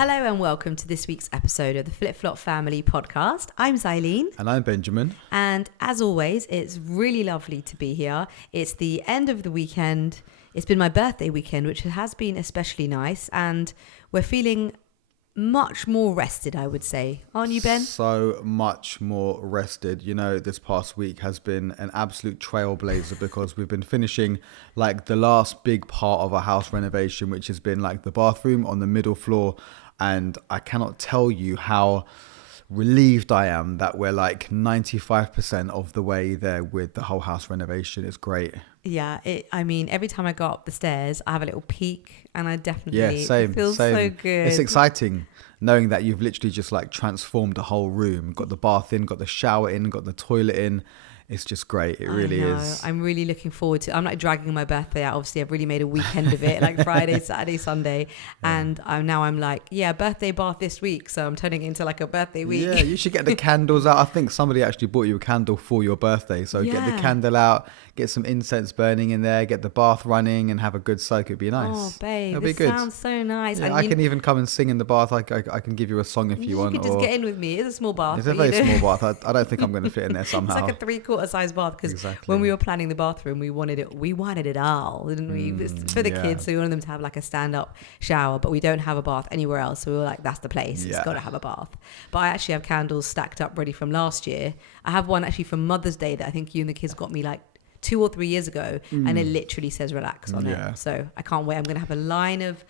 Hello and welcome to this week's episode of the Flip Flop Family podcast. I'm Xylene. And I'm Benjamin. And as always, it's really lovely to be here. It's the end of the weekend. It's been my birthday weekend, which has been especially nice. And we're feeling much more rested, I would say. Aren't you, Ben? So much more rested. You know, this past week has been an absolute trailblazer because we've been finishing like the last big part of our house renovation, which has been like the bathroom on the middle floor. And I cannot tell you how relieved I am that we're like 95% of the way there with the whole house renovation. It's great. Yeah, every time I go up the stairs, I have a little peek and I definitely, it feels so good. It's exciting knowing that you've literally just like transformed the whole room, got the bath in, got the shower in, got the toilet in. It's just great. It really is. I'm really looking forward to. I'm like dragging my birthday out. Obviously, I've really made a weekend of it, like Friday, Saturday, Sunday, and I'm like, birthday bath this week. So I'm turning it into like a birthday week. Yeah, you should get the candles out. I think somebody actually bought you a candle for your birthday. So get the candle out, get some incense burning in there, get the bath running, and have a good soak. It'd be nice. Oh, babe, it'll be this good. Sounds so nice. Yeah, and I can even come and sing in the bath. I can give you a song if you want. You could just get in with me. It's a small bath. It's a very small bath. I don't think I'm going to fit in there somehow. It's like a 3/4 size bath because when we were planning the bathroom, we wanted it all, didn't we? For the kids, so we wanted them to have like a stand-up shower, but we don't have a bath anywhere else. So we were like, that's the place. It's got to have a bath. But I actually have candles stacked up ready from last year. I have one actually from Mother's Day that I think you and the kids got me like 2 or 3 years ago, and it literally says relax on it. So I can't wait. I'm going to have a line of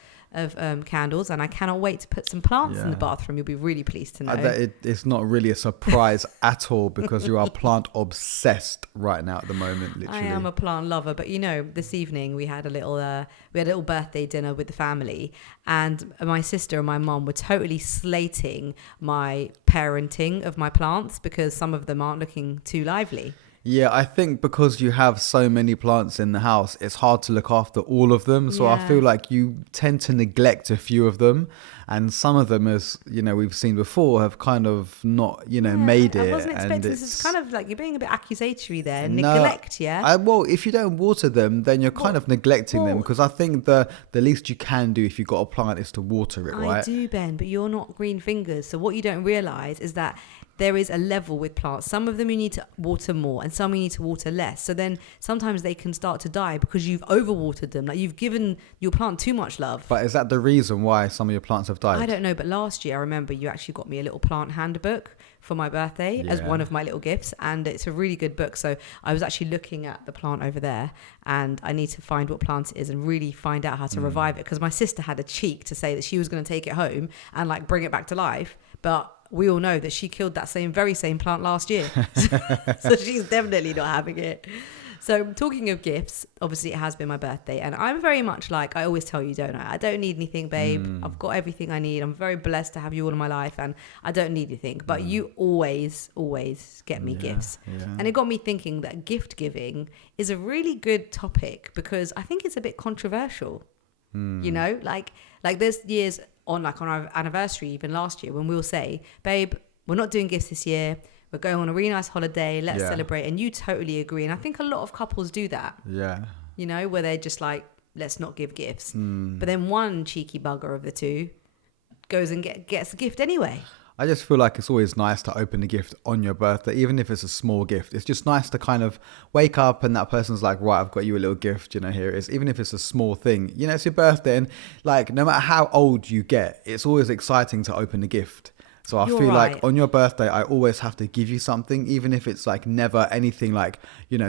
candles, and I cannot wait to put some plants in the bathroom. You'll be really pleased to know. It's not really a surprise at all because you are plant obsessed right now at the moment. Literally, I am a plant lover, but this evening we had a little birthday dinner with the family, and my sister and my mom were totally slating my parenting of my plants because some of them aren't looking too lively. Yeah, I think because you have so many plants in the house, it's hard to look after all of them. So I feel like you tend to neglect a few of them. And some of them, as we've seen before, have kind of not, made it. I wasn't expecting this. Is kind of like you're being a bit accusatory there. Neglect, well, if you don't water them, then you're kind of neglecting them. Because I think the least you can do if you've got a plant is to water it, right? I do, Ben, but you're not green fingers. So what you don't realise is that there is a level with plants. Some of them you need to water more and some you need to water less. So then sometimes they can start to die because you've overwatered them. Like you've given your plant too much love. But is that the reason why some of your plants have died? I don't know. But last year, I remember you actually got me a little plant handbook for my birthday as one of my little gifts. And it's a really good book. So I was actually looking at the plant over there and I need to find what plant it is and really find out how to revive it. Because my sister had a cheek to say that she was going to take it home and like bring it back to life. But we all know that she killed that very same plant last year. So she's definitely not having it. So talking of gifts, obviously it has been my birthday. And I'm very much like, I always tell you, don't I? I don't need anything, babe. I've got everything I need. I'm very blessed to have you all in my life and I don't need anything. But you always get me gifts. Yeah. And it got me thinking that gift giving is a really good topic because I think it's a bit controversial. Like there's years on our anniversary, even last year, when we'll say, babe, we're not doing gifts this year. We're going on a really nice holiday. Let's celebrate. And you totally agree. And I think a lot of couples do that. Yeah. Where they're just like, let's not give gifts. But then one cheeky bugger of the two goes and gets a gift anyway. I just feel like it's always nice to open a gift on your birthday, even if it's a small gift. It's just nice to kind of wake up and that person's like, right, I've got you a little gift, here it is. Even if it's a small thing, it's your birthday. And like, no matter how old you get, it's always exciting to open a gift. So I feel like on your birthday, I always have to give you something, even if it's like never anything like,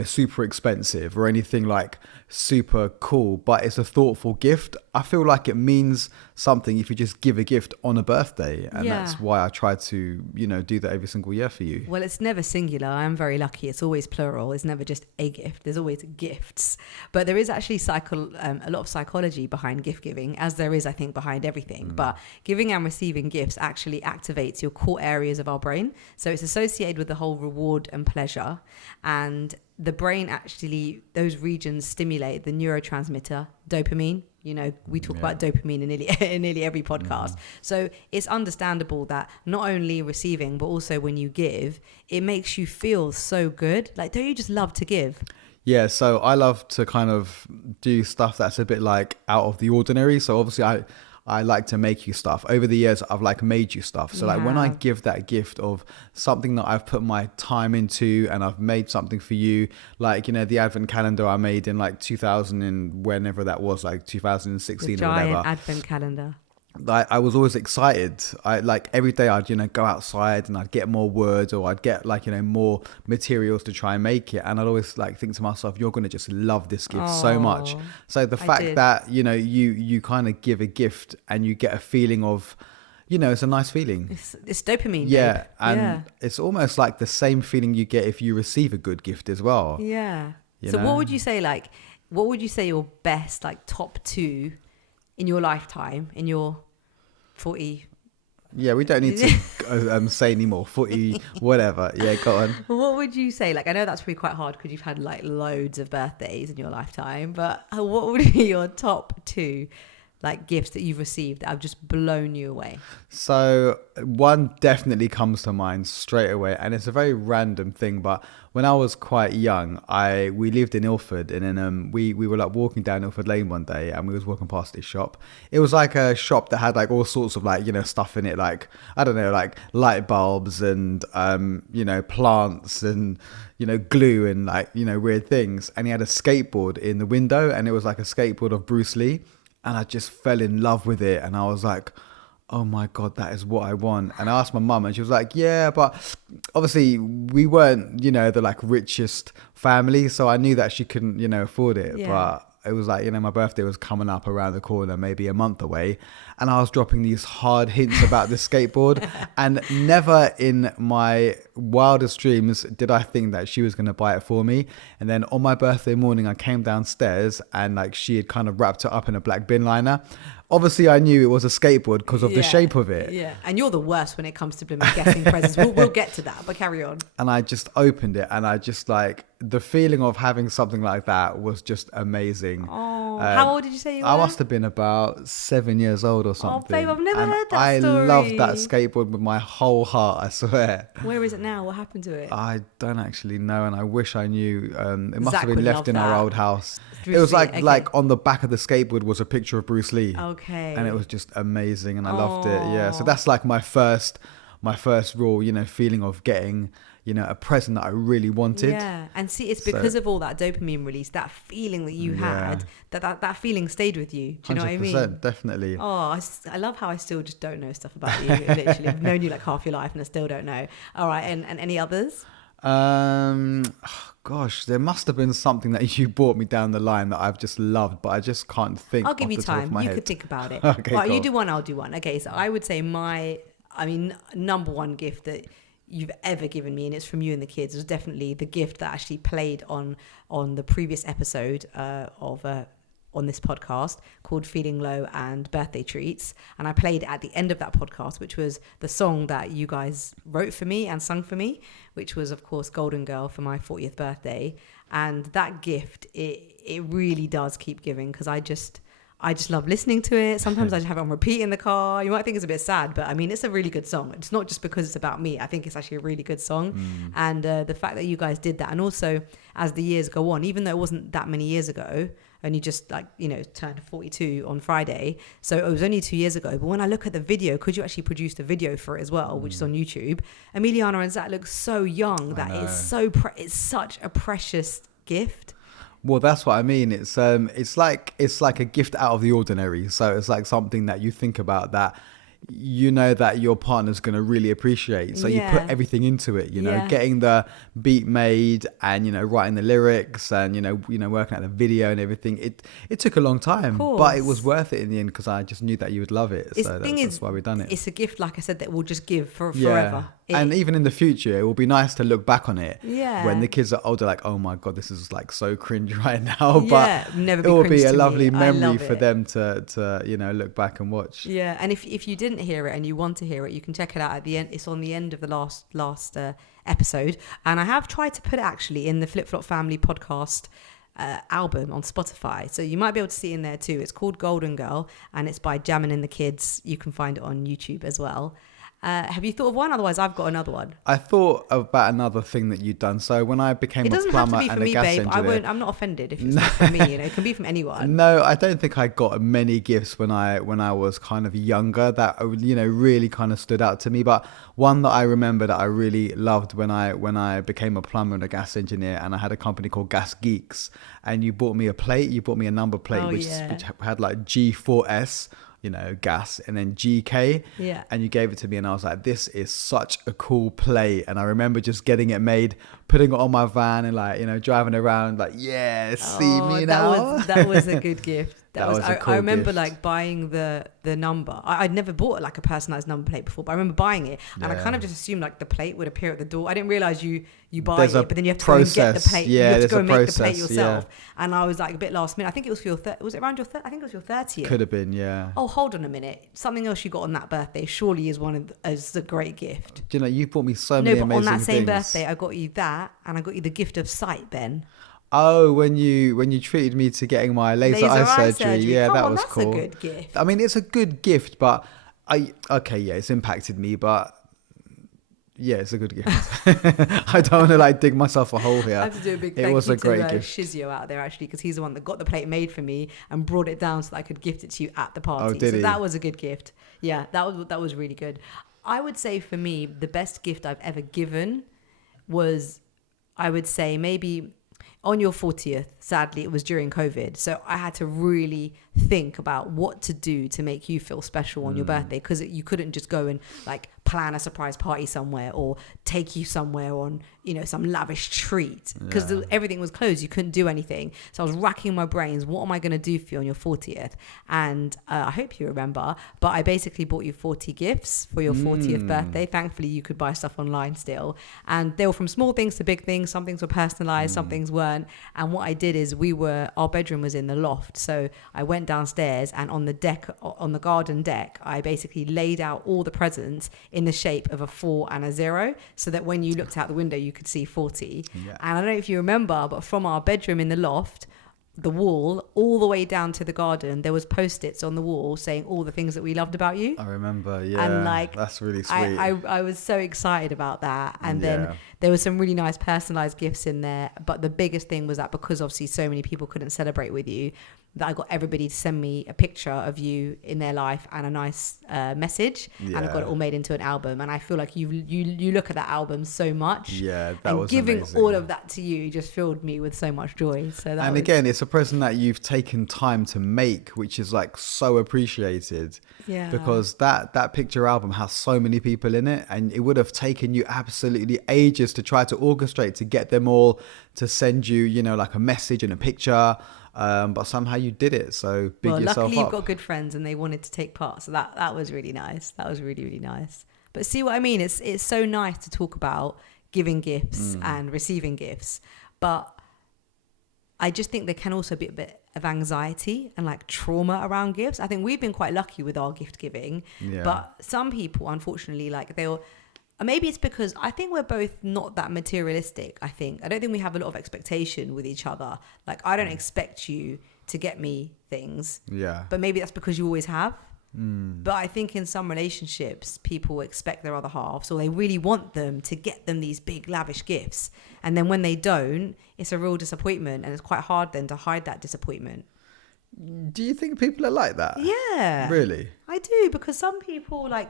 super expensive or anything like super cool, but it's a thoughtful gift. I feel like it means something if you just give a gift on a birthday. And that's why I try to, do that every single year for you. Well, it's never singular. I'm very lucky. It's always plural. It's never just a gift. There's always gifts. But there is actually a lot of psychology behind gift giving, as there is, I think, behind everything. But giving and receiving gifts actually activates your core areas of our brain. So it's associated with the whole reward and pleasure. And the brain actually, those regions stimulate the neurotransmitter dopamine. We talk about dopamine in nearly every podcast. So it's understandable that not only receiving, but also when you give, it makes you feel so good. Like, don't you just love to give? Yeah, so I love to kind of do stuff that's a bit like out of the ordinary. So obviously I like to make you stuff. Over the years, I've like made you stuff. So like when I give that gift of something that I've put my time into and I've made something for you, like, you know, the advent calendar I made in like 2000 and whenever that was, like 2016 the or whatever. giant advent calendar. I was always excited. I like every day I'd, you know, go outside and I'd get more words or I'd get like, you know, more materials to try and make it. And I'd always like think to myself, you're going to just love this gift so much. So the fact that, you know, you kind of give a gift and you get a feeling of, you know, it's a nice feeling. It's dopamine. Yeah. Babe. And it's almost like the same feeling you get if you receive a good gift as well. Yeah. You So know? what would you say your best, like top 2 in your lifetime, in your 40? Yeah, we don't need to say anymore. 40, whatever. Yeah, go on. What would you say? Like, I know that's probably quite hard because you've had like loads of birthdays in your lifetime, but what would be your top 2 like gifts that you've received that have just blown you away? So one definitely comes to mind straight away, and it's a very random thing, but when I was quite young, we lived in Ilford, and then we were like walking down Ilford Lane one day, and we was walking past this shop. It was like a shop that had like all sorts of like, you know, stuff in it, like, I don't know, like light bulbs and you know, plants and, you know, glue and like, you know, weird things. And he had a skateboard in the window, and it was like a skateboard of Bruce Lee. And I just fell in love with it. And I was like, oh my God, that is what I want. And I asked my mum, and she was like, yeah, but obviously we weren't, you know, the like richest family. So I knew that she couldn't, you know, afford it. Yeah. But it was like, you know, my birthday was coming up around the corner, maybe a month away. And I was dropping these hard hints about the skateboard. And never in my wildest dreams did I think that she was going to buy it for me. And then on my birthday morning, I came downstairs and like she had kind of wrapped it up in a black bin liner. Obviously, I knew it was a skateboard because of the shape of it. Yeah, and you're the worst when it comes to guessing presents. We'll get to that, but carry on. And I just opened it, and I just like, the feeling of having something like that was just amazing. Oh, how old did you say you were? I must have been about 7 years old or something. Oh, babe, I've never heard that story. I love that skateboard with my whole heart, I swear. Where is it now? What happened to it? I don't actually know, and I wish I knew. It must Zach have been left in our old house. It was like on the back of the skateboard was a picture of Bruce Lee. Okay. And it was just amazing, and I loved it. Yeah. So that's like my first real, you know, feeling of getting, you know, a present that I really wanted. Yeah. And see, it's because of all that dopamine release, that feeling that you had, that feeling stayed with you. Do you know what I mean? Definitely. Oh, I love how I still just don't know stuff about you. Literally, I've known you like half your life and I still don't know. All right. And any others? Gosh, there must have been something that you bought me down the line that I've just loved, but I just can't think. I'll give you time. You could think about it. Okay, right, cool. You do one, I'll do one. Okay, so I would say number one gift that you've ever given me, and it's from you and the kids, was definitely the gift that actually played on the previous episode on this podcast called Feeling Low and Birthday Treats. And I played at the end of that podcast, which was the song that you guys wrote for me and sung for me, which was, of course, Golden Girl for my 40th birthday. And that gift, it really does keep giving, because I just love listening to it. Sometimes I just have it on repeat in the car. You might think it's a bit sad, but I mean, it's a really good song. It's not just because it's about me. I think it's actually a really good song. And the fact that you guys did that, and also as the years go on, even though it wasn't that many years ago, and you just like, you know, turned 42 on Friday. So it was only 2 years ago. But when I look at the video, because you actually produced a video for it as well, which is on YouTube, Emiliana and Zach look so young that it's such a precious gift. Well, that's what I mean. It's like a gift out of the ordinary. So it's like something that you think about that you know that your partner's going to really appreciate. So you put everything into it, you know, getting the beat made and, you know, writing the lyrics and, you know, working out the video and everything. It took a long time, but it was worth it in the end because I just knew that you would love it. So that's why we've done it. It's a gift, like I said, that we'll just give forever. And even in the future, it will be nice to look back on it. When the kids are older, like, oh my God, this is like so cringe right now. But it will be a lovely memory for them to, you know, look back and watch. Yeah. And if you didn't hear it and you want to hear it, you can check it out at the end. It's on the end of the last episode. And I have tried to put it actually in the Flip Flop Family podcast album on Spotify, so you might be able to see it in there too. It's called Golden Girl, and it's by Jammin' and the Kids. You can find it on YouTube as well. Have you thought of one? Otherwise, I've got another one. I thought about another thing that you'd done. So when I became a plumber and a gas engineer, I'm not offended if it's not from me. It can be from anyone. No, I don't think I got many gifts when I was kind of younger that really kind of stood out to me. But one that I remember that I really loved when I became a plumber and a gas engineer, and I had a company called Gas Geeks, and you bought me a plate. You bought me a number plate which had like G4S. Gas, and then GK, and you gave it to me, and I was like, this is such a cool plate. And I remember just getting it made, putting it on my van, and driving around like, see me now. That was a good gift. I remember gift. buying the number. I'd never bought like a personalized number plate before, but I remember buying it, and I kind of just assumed like the plate would appear at the door. I didn't realize you buy it, but then you have to go and get the plate. You have to go and make the plate yourself. And I was like a bit last minute. I think it was for your was it around your I think it was your 30th. Could have been, yeah. Oh, hold on a minute. Something else you got on that birthday surely is a great gift. You bought me so many amazing things. No, but on that same birthday, I got you that, and I got you the gift of sight, Ben. Oh, when you treated me to getting my laser eye surgery. Yeah, that was cool. That's a good gift. I mean, it's a good gift, but it's impacted me, but yeah, it's a good gift. I don't want to dig myself a hole here. I have to do a big thank you to Shizio out there, actually, because he's the one that got the plate made for me and brought it down so that I could gift it to you at the party. That was a good gift. Yeah, that was really good. I would say for me, the best gift I've ever given was, I would say maybe on your 40th. Sadly, it was during COVID. So I had to really think about what to do to make you feel special on your birthday, because you couldn't just go and plan a surprise party somewhere or take you somewhere on, some lavish treat, because everything was closed. You couldn't do anything. So I was racking my brains. What am I going to do for you on your 40th? And I hope you remember, but I basically bought you 40 gifts for your 40th birthday. Thankfully, you could buy stuff online still. And they were from small things to big things. Some things were personalized, some things weren't. And what I did is our bedroom was in the loft. So I went downstairs, and on the garden deck, I basically laid out all the presents in the shape of a 4 and a 0, so that when you looked out the window, you could see 40. And I don't know if you remember, but from our bedroom in the loft, the wall all the way down to the garden, there was post-its on the wall saying all the things that we loved about you. I remember, and that's really sweet. I was so excited about that. And then there was some really nice personalized gifts in there, but the biggest thing was that because obviously so many people couldn't celebrate with you, that I got everybody to send me a picture of you in their life and a nice message, and I got it all made into an album. And I feel like you look at that album so much. Yeah, that was giving amazing. all of that to you just filled me with so much joy. So that again, it's a present that you've taken time to make, which is so appreciated. Yeah. Because that picture album has so many people in it, and it would have taken you absolutely ages to try to orchestrate to get them all to send you, a message and a picture. But somehow you did it. So big yourself up. Luckily you've got good friends and they wanted to take part. So that was really nice. That was really, really nice. But see what I mean? It's so nice to talk about giving gifts and receiving gifts. But I just think there can also be a bit of anxiety and trauma around gifts. I think we've been quite lucky with our gift giving. Yeah. But some people, unfortunately, maybe it's because I think we're both not that materialistic. I don't think we have a lot of expectation with each other. I don't expect you to get me things. Yeah. But maybe that's because you always have. But I think in some relationships, people expect their other halves, or they really want them to get them these big lavish gifts. And then when they don't, it's a real disappointment. And it's quite hard then to hide that disappointment. Do you think people are like that? Yeah. Really? I do, because some people I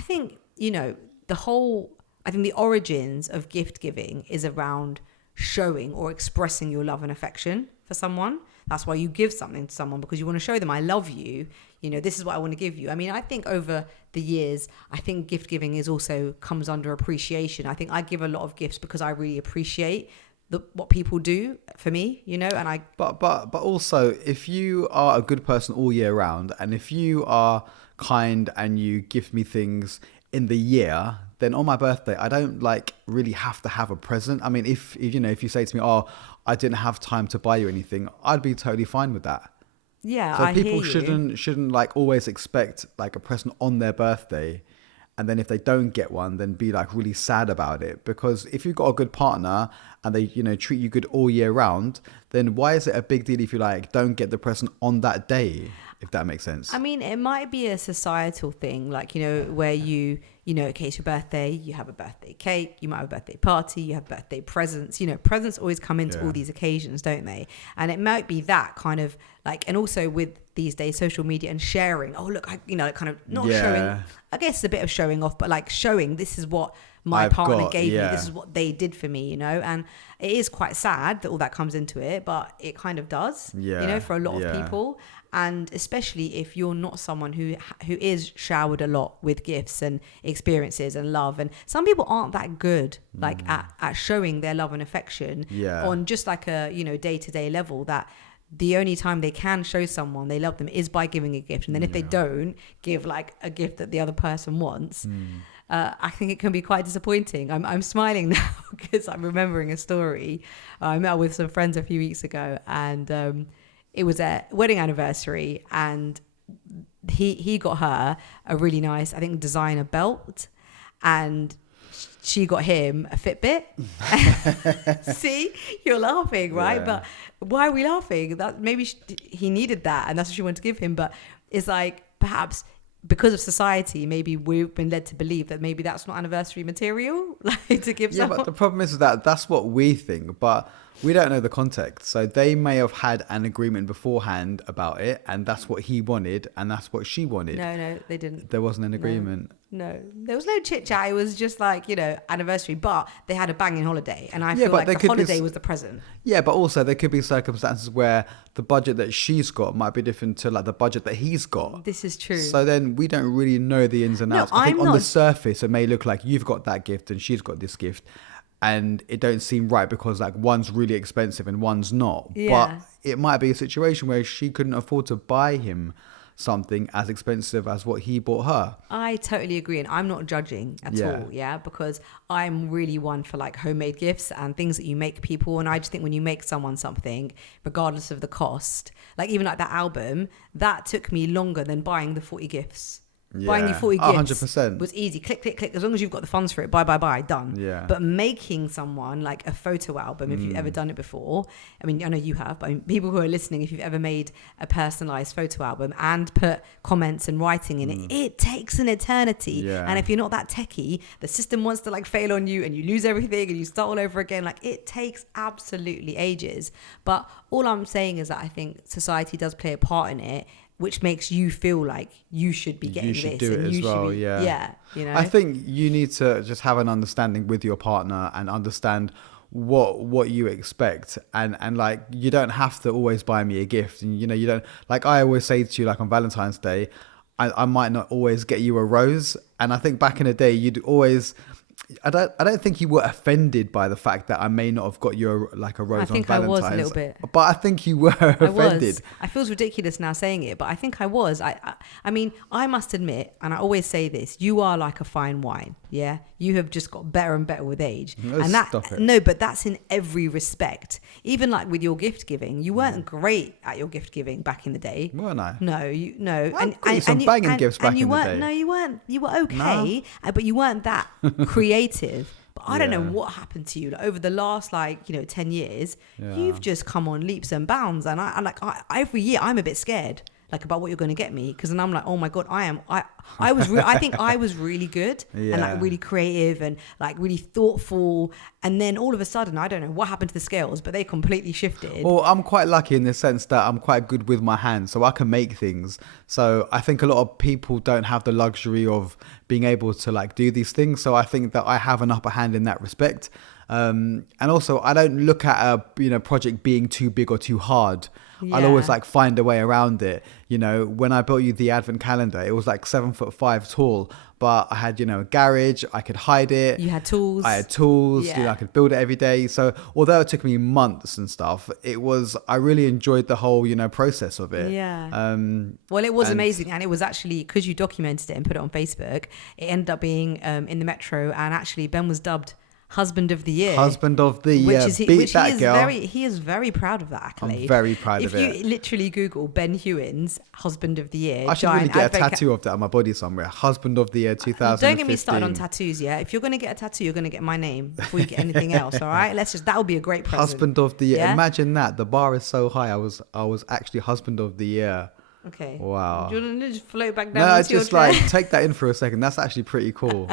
think, I think the origins of gift giving is around showing or expressing your love and affection for someone. That's why you give something to someone, because you want to show them, I love you. This is what I want to give you. I mean, I think over the years, I think gift giving comes under appreciation. I think I give a lot of gifts because I really appreciate what people do for me, and But also, if you are a good person all year round, and if you are kind and you give me things in the year, then on my birthday, I don't really have to have a present. I mean, if you say to me, oh, I didn't have time to buy you anything, I'd be totally fine with that. Yeah, so people shouldn't always expect a present on their birthday. and then if they don't get one, then be like really sad about it. Because if you've got a good partner and they, you know, treat you good all year round, then why is it a big deal if you like don't get the present on that day? If that makes sense. I mean, it might be a societal thing, like, you know, where you know, okay, it's your birthday, you have a birthday cake, you might have a birthday party, you have birthday presents. You know, presents always come into all these occasions, don't they? And it might be that kind of like, and also with these days, social media and sharing. Oh, look, you know, kind of not showing, I guess it's a bit of showing off, but like showing this is what my partner gave me, this is what they did for me, you know. And it is quite sad that all that comes into it, but it kind of does, you know, for a lot of people. And especially if you're not someone who is showered a lot with gifts and experiences and love. And some people aren't that good, like at showing their love and affection on just like a, you know, day-to-day level, that the only time they can show someone they love them is by giving a gift. And then if they don't give like a gift that the other person wants, I think it can be quite disappointing. I'm smiling now because I'm remembering a story. I met with some friends a few weeks ago, and it was a wedding anniversary, and he got her a really nice, I think, designer belt, and she got him a Fitbit. See, you're laughing, right? But why are we laughing? That maybe he needed that, and that's what she wanted to give him. But it's like, perhaps because of society, maybe we've been led to believe that maybe that's not anniversary material, like to give someone. But the problem is that that's what we think, but we don't know the context. So they may have had an agreement beforehand about it, and that's what he wanted, and that's what she wanted. No, they didn't. There wasn't an agreement. No, there was no chit chat. It was just like, you know, anniversary, but they had a banging holiday, and I feel like the holiday was the present. Yeah, but also there could be circumstances where the budget that she's got might be different to like the budget that he's got. This is true. So then we don't really know the ins and outs. I think on the surface it may look like you've got that gift and she's got this gift, and it don't seem right because like one's really expensive and one's not. But it might be a situation where she couldn't afford to buy him something as expensive as what he bought her. I totally agree, and I'm not judging at all, because I'm really one for like homemade gifts and things that you make people. And I just think when you make someone something, regardless of the cost, like even like that album, that took me longer than buying the 40 gifts. Buying you 40 gifts 100%. was easy. Click, click, click. As long as you've got the funds for it, buy, done. Yeah. But making someone like a photo album, if you've ever done it before, I mean, I know you have, but I mean, people who are listening, if you've ever made a personalized photo album and put comments and writing in it, it takes an eternity. Yeah. And if you're not that techie, the system wants to like fail on you and you lose everything and you start all over again. Like it takes absolutely ages. But all I'm saying is that I think society does play a part in it, which makes you feel like you should be getting this. You should do it as well, Yeah, you know? I think you need to just have an understanding with your partner and understand what you expect. And like, you don't have to always buy me a gift. And, you know, you don't, like I always say to you, like on Valentine's Day, I might not always get you a rose. And I think back in the day, you'd always... I don't think you were offended by the fact that I may not have got you a rose on Valentine's. I think I was a little bit. But I think you were offended. I feel ridiculous now saying it, but I think I was. I mean, I must admit, and I always say this, you are like a fine wine. Yeah, you have just got better and better with age. But that's in every respect. Even like with your gift giving, you weren't great at your gift giving back in the day. Weren't I? No. I got you some banging gifts back in the day. No, you weren't. You were okay, but you weren't that creative. But I don't know what happened to you. Like, over the last 10 years, you've just come on leaps and bounds. And every year I'm a bit scared. Like about what you're going to get me, because then I'm like, oh my god, I think I was really good and like really creative and like really thoughtful, and then all of a sudden I don't know what happened to the scales, but they completely shifted. Well, I'm quite lucky in the sense that I'm quite good with my hands, so I can make things. So I think a lot of people don't have the luxury of being able to like do these things, so I think that I have an upper hand in that respect. And also I don't look at a project being too big or too hard. I'll always like find a way around it. You know, when I built you the advent calendar, it was like 7'5" tall, but I had, a garage, I could hide it. You had tools. I had tools, I could build it every day. So although it took me months and stuff, I really enjoyed the whole, process of it. Yeah. Well, it was amazing. And it was actually, because you documented it and put it on Facebook, it ended up being in the Metro, and actually Ben was dubbed Husband of the Year. Husband of the Year. He is very proud of that accolade. I'm very proud of it. If you literally Google Ben Hewins, Husband of the Year. I should really get a tattoo of that on my body somewhere. Husband of the Year 2015. Don't get me started on tattoos, yeah? If you're going to get a tattoo, you're going to get my name before you get anything else, all right? That would be a great present. Husband of the Year. Yeah? Imagine that. The bar is so high. I was actually Husband of the Year. Okay. Wow. Do you want to just float back down? No, just like take that in for a second. That's actually pretty cool.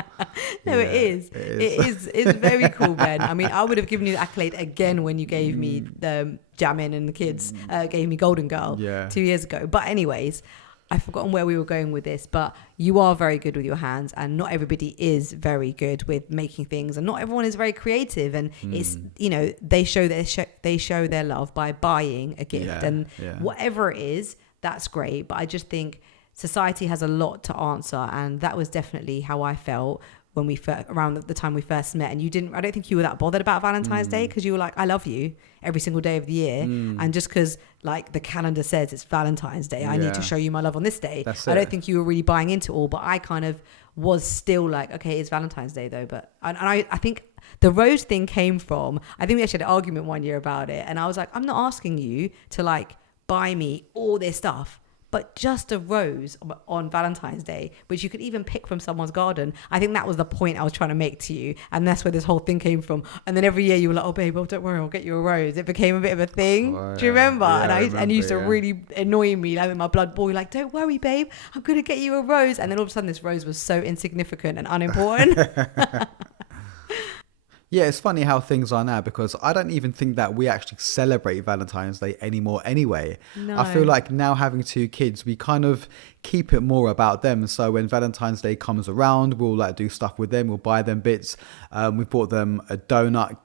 No, it is. It's very cool, Ben. I mean, I would have given you the accolade again when you gave me the Jamin and the kids gave me Golden Girl 2 years ago. But anyways, I've forgotten where we were going with this, but you are very good with your hands, and not everybody is very good with making things, and not everyone is very creative, and it's, you know, they show their love by buying a gift, and whatever it is, that's great. But I just think society has a lot to answer, and that was definitely how I felt when around the time we first met. And I don't think you were that bothered about Valentine's Day, because you were like, I love you every single day of the year, and just because like the calendar says it's Valentine's Day, I need to show you my love on this day. I don't think you were really buying into it all, but I kind of was still like, okay, it's Valentine's Day though. But and I think the rose thing came from, I think we actually had an argument one year about it, and I was like, I'm not asking you to like buy me all this stuff, but just a rose on Valentine's Day, which you could even pick from someone's garden. I think that was the point I was trying to make to you, and that's where this whole thing came from. And then every year you were like, oh babe, don't worry, I'll get you a rose. It became a bit of a thing. Do you remember? And you used to really annoy me, like with my blood boil, like, don't worry babe, I'm gonna get you a rose. And then all of a sudden this rose was so insignificant and unimportant. Yeah, it's funny how things are now, because I don't even think that we actually celebrate Valentine's Day anymore anyway. No. I feel like now having 2 kids, we kind of keep it more about them. So when Valentine's Day comes around, we'll like do stuff with them. We'll buy them bits. We bought them a donut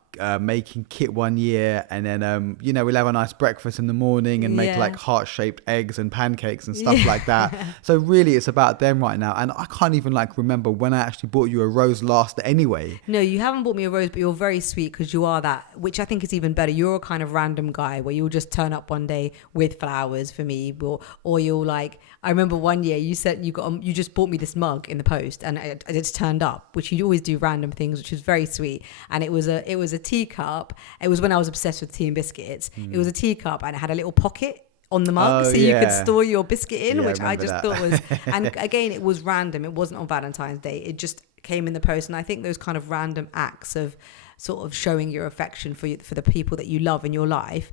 making kit one year, and then you know, we'll have a nice breakfast in the morning and make like heart-shaped eggs and pancakes and stuff like that. So really it's about them right now, and I can't even like remember when I actually bought you a rose last anyway. No, you haven't bought me a rose, but you're very sweet, because you are that, which I think is even better. You're a kind of random guy where you'll just turn up one day with flowers for me, or you'll like, I remember one year you said you just bought me this mug in the post, and it just turned up, which you always do random things, which is very sweet. And it was a teacup. It was when I was obsessed with tea and biscuits. It was a teacup, and it had a little pocket on the mug, you could store your biscuit in, which I just thought was, and again, it was random. It wasn't on Valentine's Day. It just came in the post. And I think those kind of random acts of sort of showing your affection for the people that you love in your life,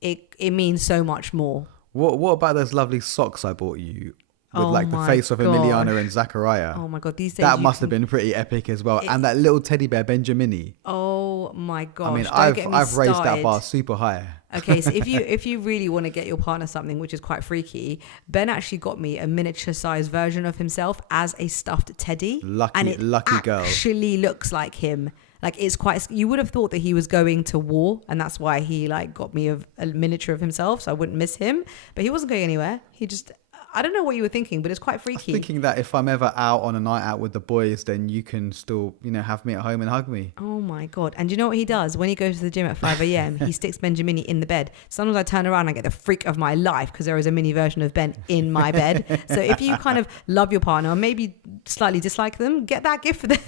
it means so much more. What about those lovely socks I bought you with like the face of Emiliana and Zachariah? Oh my God, these days that must have been pretty epic as well. And that little teddy bear Benjamini. Oh my gosh! I mean, I've raised that bar super high. Okay, so if you really want to get your partner something which is quite freaky, Ben actually got me a miniature sized version of himself as a stuffed teddy. Lucky girl. Actually looks like him. Like, it's quite, you would have thought that he was going to war, and that's why he like got me a miniature of himself, so I wouldn't miss him. But he wasn't going anywhere. He just, I don't know what you were thinking, but it's quite freaky. I was thinking that if I'm ever out on a night out with the boys, then you can still, you know, have me at home and hug me. Oh my God. And do you know what he does? When he goes to the gym at 5 a.m, he sticks Benjamini in the bed. Sometimes I turn around and I get the freak of my life, because there is a mini version of Ben in my bed. So if you kind of love your partner, or maybe slightly dislike them, get that gift for them.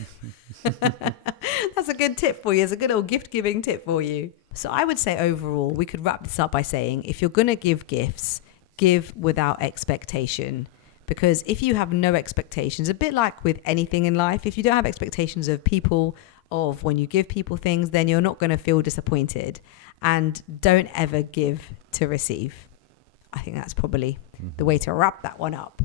That's a good tip for you. It's a good little gift giving tip for you. So I would say overall, we could wrap this up by saying, if you're going to give gifts, give without expectation. Because if you have no expectations, a bit like with anything in life, if you don't have expectations of people, of when you give people things, then you're not going to feel disappointed. And don't ever give to receive. I think that's probably the way to wrap that one up.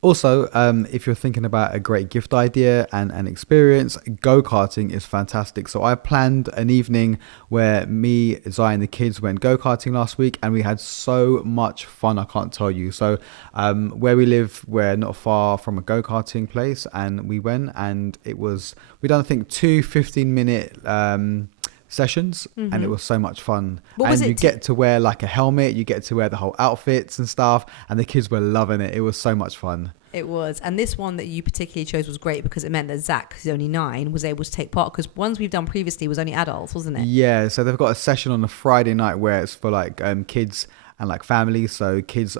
Also, if you're thinking about a great gift idea and an experience, go-karting is fantastic. So I planned an evening where me, Zai and the kids went go-karting last week, and we had so much fun, I can't tell you. So where we live, we're not far from a go-karting place, and we went, and we done I think 2 15-minute sessions, and it was so much fun. You get to wear like a helmet, you get to wear the whole outfits and stuff, and the kids were loving it. It was so much fun. It was. And this one that you particularly chose was great, because it meant that Zach, who's only 9, was able to take part, because ones we've done previously was only adults, wasn't it? Yeah, so they've got a session on a Friday night where it's for like kids and like families. So kids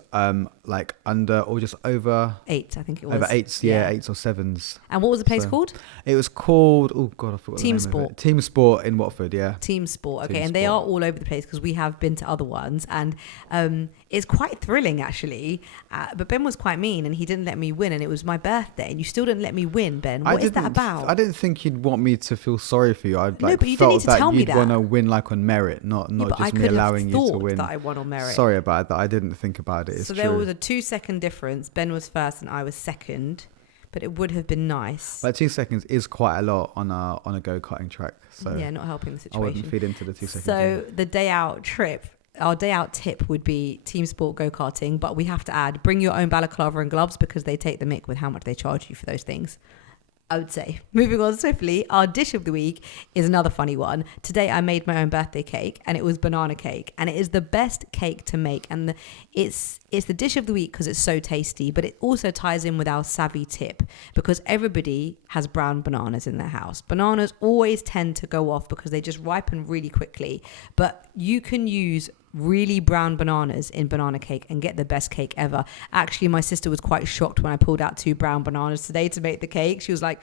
like under or just over 8, I think it was. over 8s, yeah, 8s or 7s. And what was the place called? It was called, oh God, I forgot Team the name Sport. of it. Team Sport in Watford, yeah. Team Sport, okay. Team And they Sport. are all over the place because we have been to other ones. And it's quite thrilling, actually. But Ben was quite mean and he didn't let me win. And it was my birthday. And you still didn't let me win, Ben. What is that about? I didn't think you'd want me to feel sorry for you. I'd No, like but you didn't need felt to tell that me you'd that. want to win like on merit, not But I just me could allowing have you to thought win. that I won on merit. Sorry about that. I didn't think about it. It's so true. there was a 2-second difference. Ben was first and I was second. But it would have been nice. But 2 seconds is quite a lot on a go-karting track. So yeah, not helping the I situation. wouldn't feed into the 2 seconds. So the day out trip, our day out tip would be Team Sport go-karting, but we have to add, bring your own balaclava and gloves because they take the mick with how much they charge you for those things. I would say. Moving on swiftly, our dish of the week is another funny one. Today I made my own birthday cake and it was banana cake and it is the best cake to make and it's the dish of the week because it's so tasty, but it also ties in with our savvy tip because everybody has brown bananas in their house. Bananas always tend to go off because they just ripen really quickly, but you can use really brown bananas in banana cake and get the best cake ever. Actually, my sister was quite shocked when I pulled out 2 brown bananas today to make the cake. She was like,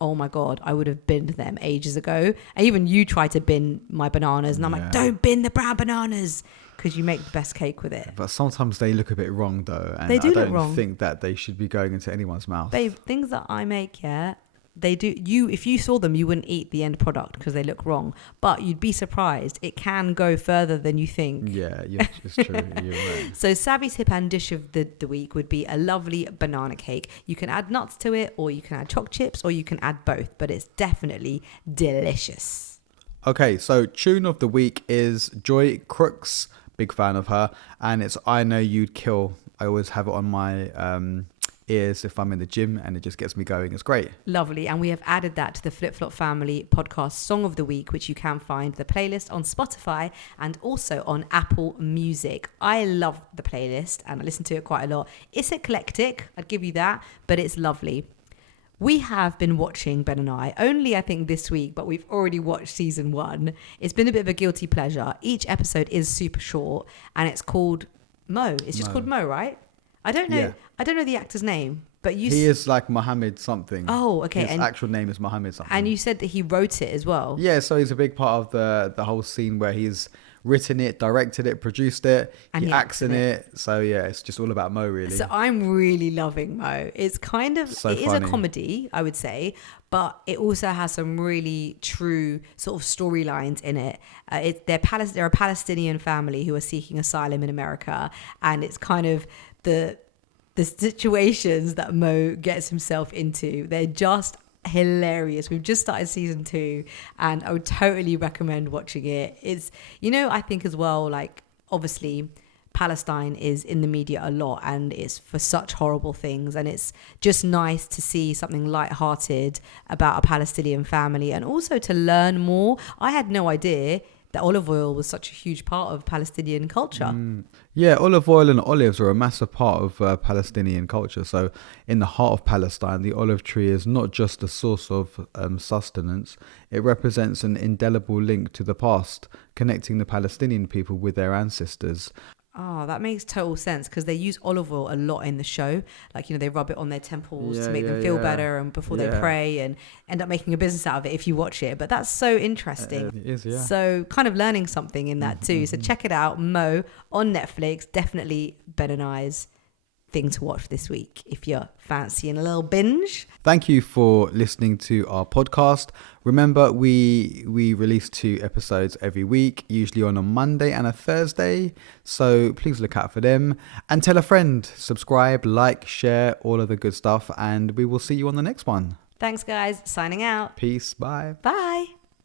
oh my God, I would have binned them ages ago. And even you tried to bin my bananas and I'm like, don't bin the brown bananas because you make the best cake with it. But sometimes they look a bit wrong though. And they do I don't look wrong. think that they should be going into anyone's mouth. Babe, things that I make, yeah, they do. If you saw them, you wouldn't eat the end product because they look wrong. But you'd be surprised. It can go further than you think. Yeah, it's true. You're right. So savvy tip and dish of the week would be a lovely banana cake. You can add nuts to it, or you can add choc chips, or you can add both. But it's definitely delicious. Okay, so tune of the week is Joy Crooks. Big fan of her. And it's I Know You'd Kill. I always have it on my ears if I'm in the gym and it just gets me going. It's great. Lovely. And we have added that to the Flip Flop Family podcast Song of the Week, which you can find the playlist on Spotify and also on Apple Music. I love the playlist and I listen to it quite a lot. It's eclectic, I'd give you that, but it's lovely. We have been watching, Ben and I, only I think this week, but we've already watched season 1. It's been a bit of a guilty pleasure. Each episode is super short and it's called Mo. It's just called Mo, right? I don't know. Yeah. I don't know the actor's name, but he is like Mohammed something. Oh, okay. His actual name is Mohammed something. And you said that he wrote it as well. Yeah, so he's a big part of the whole scene where he's written it, directed it, produced it, and he acts in it. So yeah, it's just all about Mo really. So I'm really loving Mo. It's kind of, so it funny. is a comedy, I would say, but it also has some really true sort of storylines in it. They're a Palestinian family who are seeking asylum in America, and it's kind of the situations that Mo gets himself into. They're just hilarious. We've just started season 2 and I would totally recommend watching it. It's, I think as well, like obviously Palestine is in the media a lot and it's for such horrible things, and it's just nice to see something lighthearted about a Palestinian family and also to learn more. I had no idea that olive oil was such a huge part of Palestinian culture. Yeah, olive oil and olives are a massive part of Palestinian culture. So in the heart of Palestine, the olive tree is not just a source of sustenance. It represents an indelible link to the past, connecting the Palestinian people with their ancestors. Oh, that makes total sense because they use olive oil a lot in the show. Like, they rub it on their temples to make them feel better and before they pray, and end up making a business out of it if you watch it. But that's so interesting. It is, yeah. So kind of learning something in that too. So check it out, Mo on Netflix. Definitely Ben and I's thing to watch this week if you're fancying a little binge. Thank you for listening to our podcast. Remember, we release 2 episodes every week, usually on a Monday and a Thursday. So please look out for them and tell a friend, subscribe, like, share, all of the good stuff. And we will see you on the next one. Thanks, guys. Signing out. Peace. Bye. Bye.